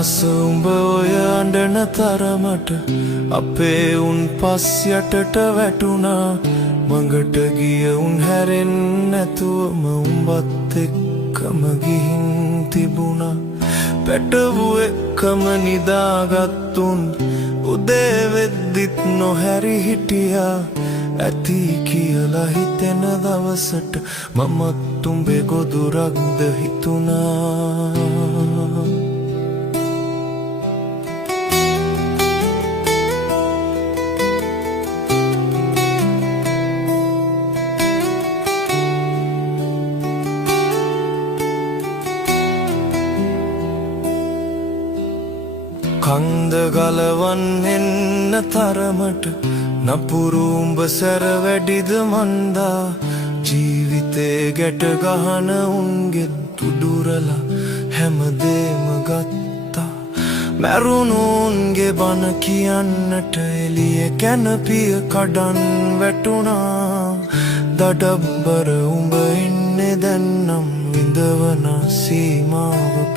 අහස උඹ ඔය අඬන තරමට අපේ උන් පස් යටට වැටුණා. මඟට ගිය උන් හැරෙන්න නැතුවම උඹත් එක්කම ගිහින් තිබුණා. පැටවු එක්කම නිදාගත්තුන් උදේ වෙද්දිත් නොහැරි හිටියා. ඇති කියලා හිතෙන දවසට මමත් උඹේ ගොදුරක්ද හිතුණා. කන්ද ගලවන් එන්න තරමට නපුරු උඹ සැර වැඩිද මන්දා. ජීවිතේ ගැට ගහන උන්ගෙත් තුඩුරලා හැමදේම ගත්තා. මැරුණු උන්ගේ බන කියන්නට එළිය කැනපිය කඩන් වැටුණා. දඩබ්බර උඹ ඉන්නේ දැන්නම් විඳවන සීමාවක.